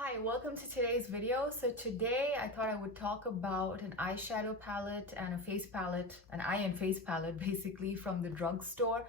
Hi, welcome to today's video. So today I thought I would talk about an eyeshadow palette and a face palette, an eye and face palette basically from the drugstore.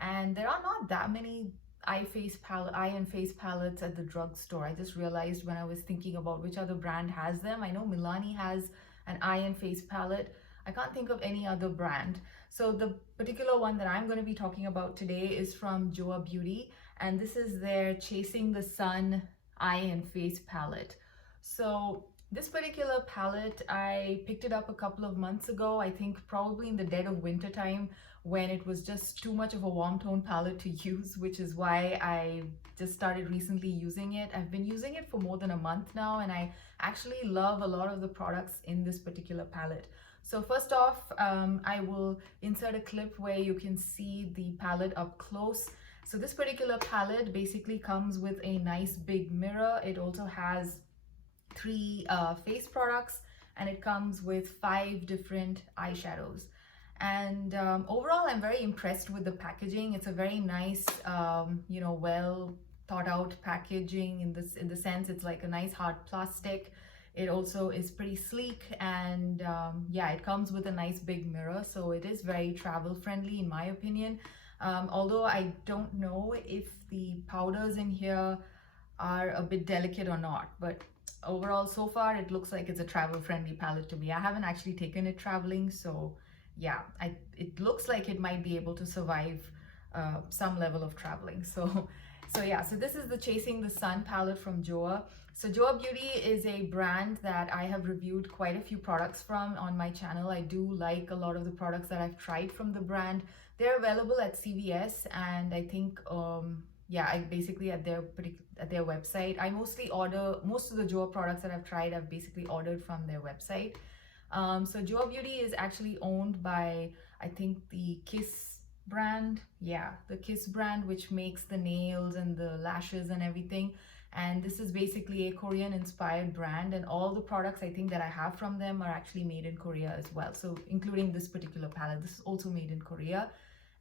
And there are not that many eye and face palettes at the drugstore. I just realized when I was thinking about which other brand has them. I know Milani has an eye and face palette. I can't think of any other brand. So the particular one that I'm going to be talking about today is from JOAH Beauty, and this is their Chasing the Sun eye and face palette. So this particular palette, I picked it up a couple of months ago, I think probably in the dead of winter time when it was just too much of a warm tone palette to use, which is why I just started recently using it. I've been using it for more than a month now, and I actually love a lot of the products in this particular palette. So first off, I will insert a clip where you can see the palette up close. So this particular palette basically comes with a nice big mirror. It also has three face products, and it comes with 5 different eyeshadows. And overall, I'm very impressed with the packaging. It's a very nice, well thought out packaging in the sense it's like a nice hard plastic. It also is pretty sleek, and yeah, it comes with a nice big mirror, so it is very travel friendly in my opinion. Although I don't know if the powders in here are a bit delicate or not, but overall so far it looks like it's a travel friendly palette to me. I haven't actually taken it traveling, so yeah, it looks like it might be able to survive some level of traveling. So yeah, so this is the Chasing the Sun palette from JOAH. So JOAH Beauty is a brand that I have reviewed quite a few products from on my channel. I do like a lot of the products that I've tried from the brand. They're available at CVS, and I think yeah, I basically at their website. I mostly order most of the JOAH products that I've tried. I've basically ordered from their website. So JOAH Beauty is actually owned by, I think, the Kiss brand. Yeah, the Kiss brand, which makes the nails and the lashes and everything. And this is basically a Korean inspired brand, and all the products I think that I have from them are actually made in Korea as well. So including this particular palette, this is also made in Korea.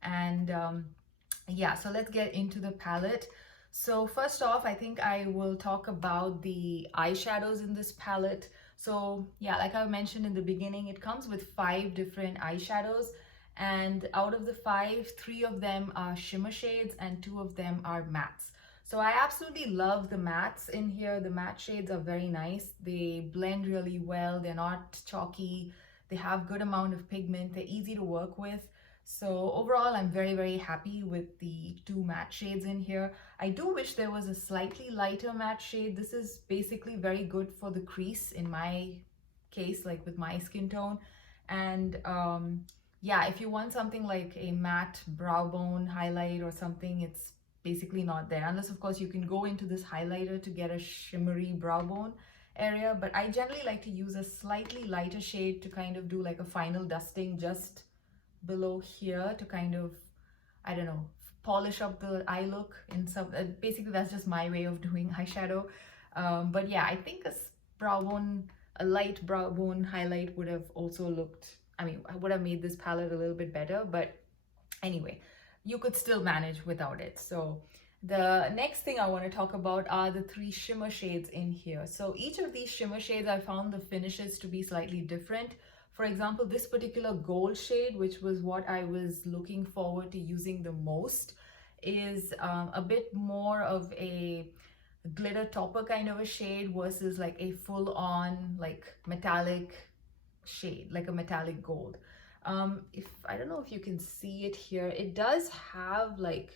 And yeah, so let's get into the palette. So first off, I think I will talk about the eyeshadows in this palette. So yeah, like I mentioned in the beginning, it comes with 5 different eyeshadows, and out of the 5, 3 of them are shimmer shades and 2 of them are mattes. So I absolutely love the mattes in here. The matte shades are very nice. They blend really well. They're not chalky. They have good amount of pigment. They're easy to work with. So overall, I'm very, very happy with the 2 matte shades in here. I do wish there was a slightly lighter matte shade. This is basically very good for the crease in my case, like with my skin tone. And yeah, if you want something like a matte brow bone highlight or something, it's basically not there, unless of course you can go into this highlighter to get a shimmery brow bone area. But I generally like to use a slightly lighter shade to kind of do like a final dusting just below here to kind of, I don't know, polish up the eye look in some, basically that's just my way of doing eyeshadow. But yeah, I think a light brow bone highlight would have also looked, I mean, I would have made this palette a little bit better, but anyway, you could still manage without it. So the next thing I want to talk about are the 3 shimmer shades in here. So each of these shimmer shades, I found the finishes to be slightly different. For example, this particular gold shade, which was what I was looking forward to using the most, is a bit more of a glitter topper kind of a shade versus like a full-on like metallic shade, like a metallic gold. If I don't know if you can see it here, it does have like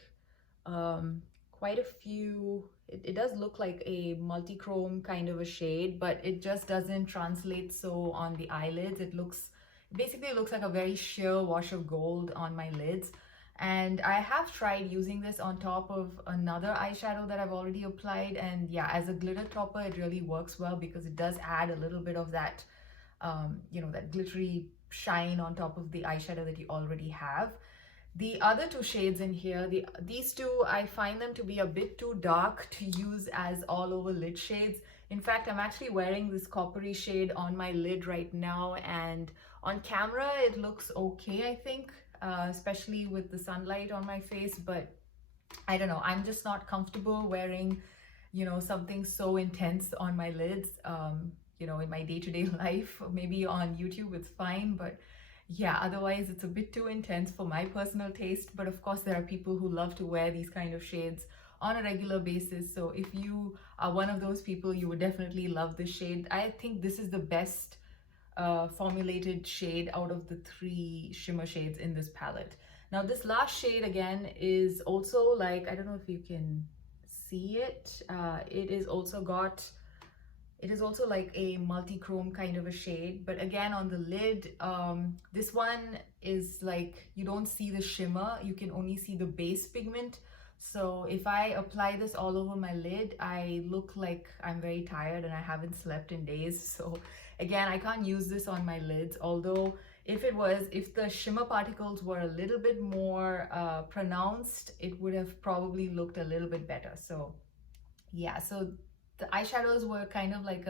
quite a few, it does look like a multi-chrome kind of a shade, but it just doesn't translate so on the eyelids. It basically looks like a very sheer wash of gold on my lids. And I have tried using this on top of another eyeshadow that I've already applied, and yeah, as a glitter topper it really works well because it does add a little bit of that that glittery shine on top of the eyeshadow that you already have. The other 2 shades in here, these 2, I find them to be a bit too dark to use as all over lid shades. In fact, I'm actually wearing this coppery shade on my lid right now, and on camera it looks okay, I think, especially with the sunlight on my face, but I don't know, I'm just not comfortable wearing something so intense on my lids, in my day-to-day life. Maybe on YouTube it's fine, but yeah, otherwise it's a bit too intense for my personal taste. But of course, there are people who love to wear these kind of shades on a regular basis. So if you are one of those people, you would definitely love this shade. I think this is the best formulated shade out of the 3 shimmer shades in this palette. Now this last shade again is also like, I don't know if you can see it. It is also like a multi-chrome kind of a shade, but again on the lid, this one is like, you don't see the shimmer, you can only see the base pigment. So if I apply this all over my lid, I look like I'm very tired and I haven't slept in days. So again, I can't use this on my lids, although if the shimmer particles were a little bit more pronounced, it would have probably looked a little bit better. So yeah, so the eyeshadows were kind of like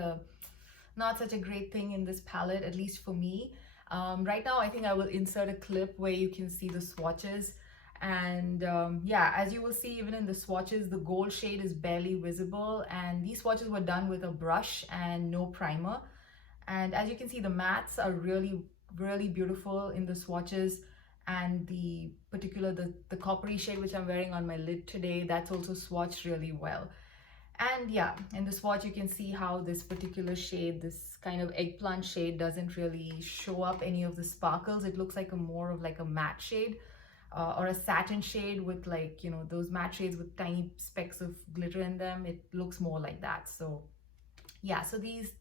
not such a great thing in this palette, at least for me. Right now, I think I will insert a clip where you can see the swatches. And yeah, as you will see, even in the swatches, the gold shade is barely visible. And these swatches were done with a brush and no primer. And as you can see, the mattes are really, really beautiful in the swatches. And the coppery shade, which I'm wearing on my lid today, that's also swatched really well. And yeah, in the swatch, you can see how this particular shade, this kind of eggplant shade, doesn't really show up any of the sparkles. It looks like more of like a matte shade or a satin shade with like, those matte shades with tiny specks of glitter in them. It looks more like that. So yeah, so these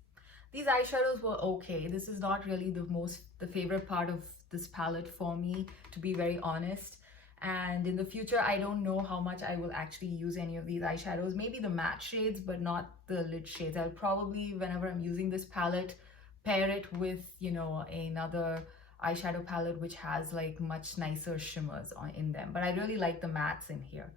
eyeshadows were okay. This is not really the favorite part of this palette for me, to be very honest. And in the future, I don't know how much I will actually use any of these eyeshadows. Maybe the matte shades, but not the lid shades. I'll probably, whenever I'm using this palette, pair it with, another eyeshadow palette which has like much nicer shimmers in them. But I really like the mattes in here.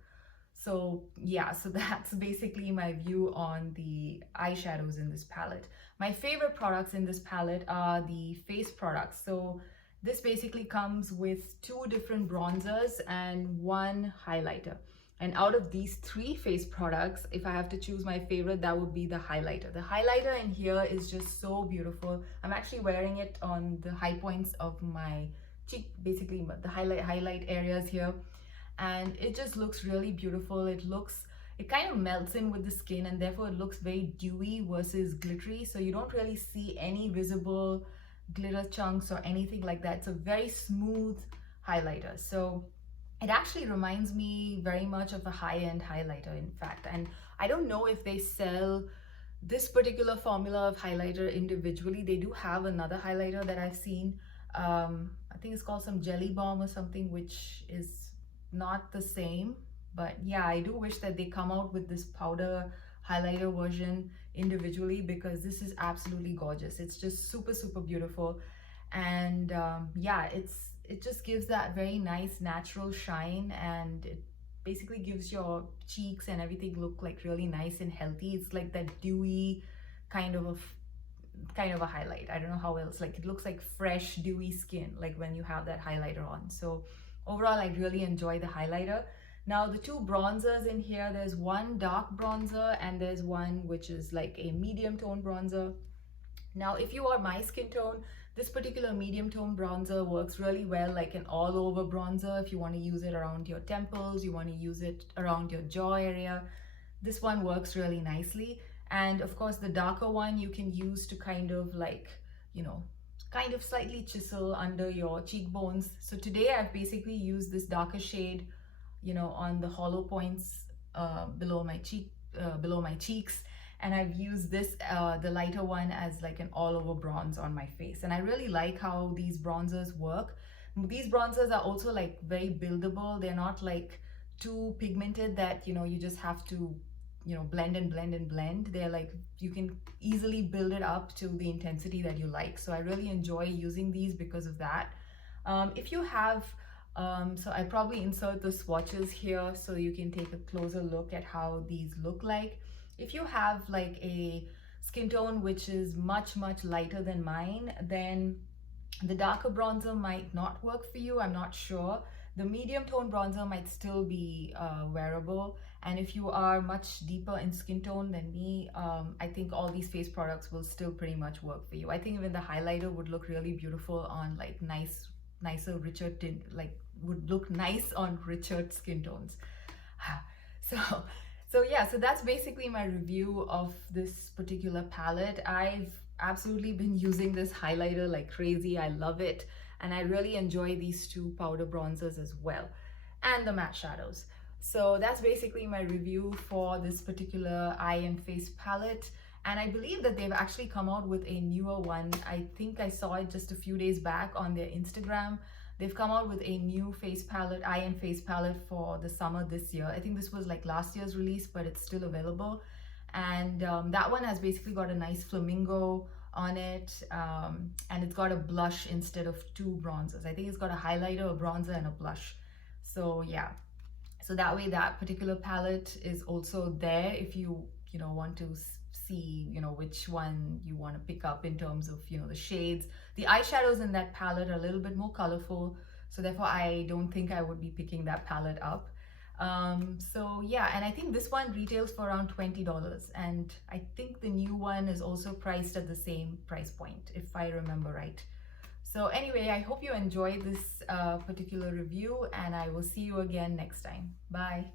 So yeah, so that's basically my view on the eyeshadows in this palette. My favorite products in this palette are the face products. So this basically comes with 2 different bronzers and 1 highlighter. And out of these 3 face products, if I have to choose my favorite, that would be the highlighter. The highlighter in here is just so beautiful. I'm actually wearing it on the high points of my cheek, basically the highlight areas here. And it just looks really beautiful. It kind of melts in with the skin, and therefore it looks very dewy versus glittery. So you don't really see any visible glitter chunks or anything like that. It's a very smooth highlighter. So it actually reminds me very much of a high-end highlighter, in fact. And I don't know if they sell this particular formula of highlighter individually. They do have another highlighter that I've seen. I think it's called some Jelly Bomb or something, which is not the same. But yeah, I do wish that they come out with this powder highlighter version individually, because this is absolutely gorgeous. It's just super, super beautiful. And yeah, it just gives that very nice natural shine, and it basically gives your cheeks and everything look like really nice and healthy. It's like that dewy kind of a highlight. I don't know how else, like it looks like fresh dewy skin, like when you have that highlighter on. So overall, I really enjoy the highlighter. Now the 2 bronzers in here, there's 1 dark bronzer and there's 1 which is like a medium tone bronzer. Now if you are my skin tone, this particular medium tone bronzer works really well, like an all over bronzer. If you want to use it around your temples, you want to use it around your jaw area, this one works really nicely. And of course the darker one you can use to kind of like, kind of slightly chisel under your cheekbones. So today I've basically used this darker shade on the hollow points below my cheeks, and I've used this the lighter one as like an all over bronze on my face. And I really like how these bronzers work. These bronzers are also like very buildable. They're not like too pigmented that you just have to blend and blend and blend. They're like, you can easily build it up to the intensity that you like. So I really enjoy using these because of that. If you have so I probably insert the swatches here so you can take a closer look at how these look like. If you have like a skin tone which is much, much lighter than mine, then the darker bronzer might not work for you. I'm not sure. The medium tone bronzer might still be wearable, and if you are much deeper in skin tone than me, I think all these face products will still pretty much work for you. I think even the highlighter would look really beautiful on like nicer, richer tint, like would look nice on richer skin tones. So, so that's basically my review of this particular palette. I've absolutely been using this highlighter like crazy. I love it. And I really enjoy these two powder bronzers as well, and the matte shadows. So that's basically my review for this particular eye and face palette. And I believe that they've actually come out with a newer one. I think I saw it just a few days back on their Instagram. They've come out with a new face palette, eye and face palette for the summer this year. I think this was like last year's release, but it's still available. And that one has basically got a nice flamingo on it, and it's got a blush instead of two bronzers. I think it's got a highlighter, a bronzer, and a blush. So yeah, so that way that particular palette is also there if you want to see which one you want to pick up in terms of the shades. The eyeshadows in that palette are a little bit more colorful, so therefore I don't think I would be picking that palette up. So yeah, and I think this one retails for around $20, and I think the new one is also priced at the same price point, if I remember right. So anyway, I hope you enjoyed this particular review, and I will see you again next time. Bye.